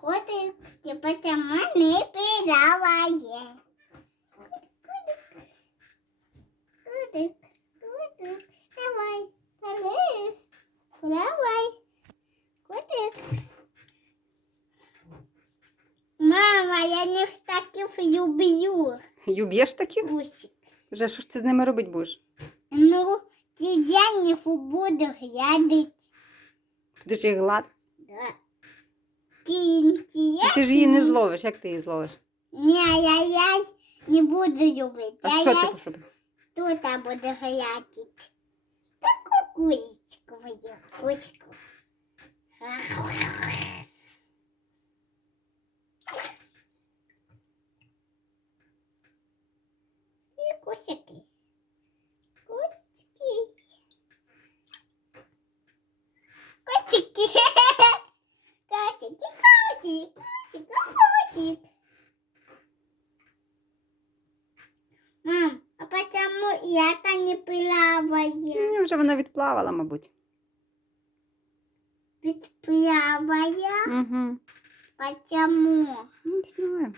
Котик, типа тема не плаває. Котик, котик, вставай. Полез. Плавай. Котик. Мама, я не в таких люблю. Юб'єш такі? Гусик. Вже що ж ти з ними робити будеш? Ну, не буду глядати. Ти ж їх глад. Ти ж її не зловиш, як ти її зловиш? Ні, я, я не буду любити. А Я, що я ти будеш робити? тут буду глядати. Таку курочку мою. Курочку. І кусики. Кусики. Котики. Котики, котик, котик, котик. Мам, а почему я-то не плаваю? Ну, вже вона відплавала, мабуть. Ведь плавая. Угу. Почему? Не знаю.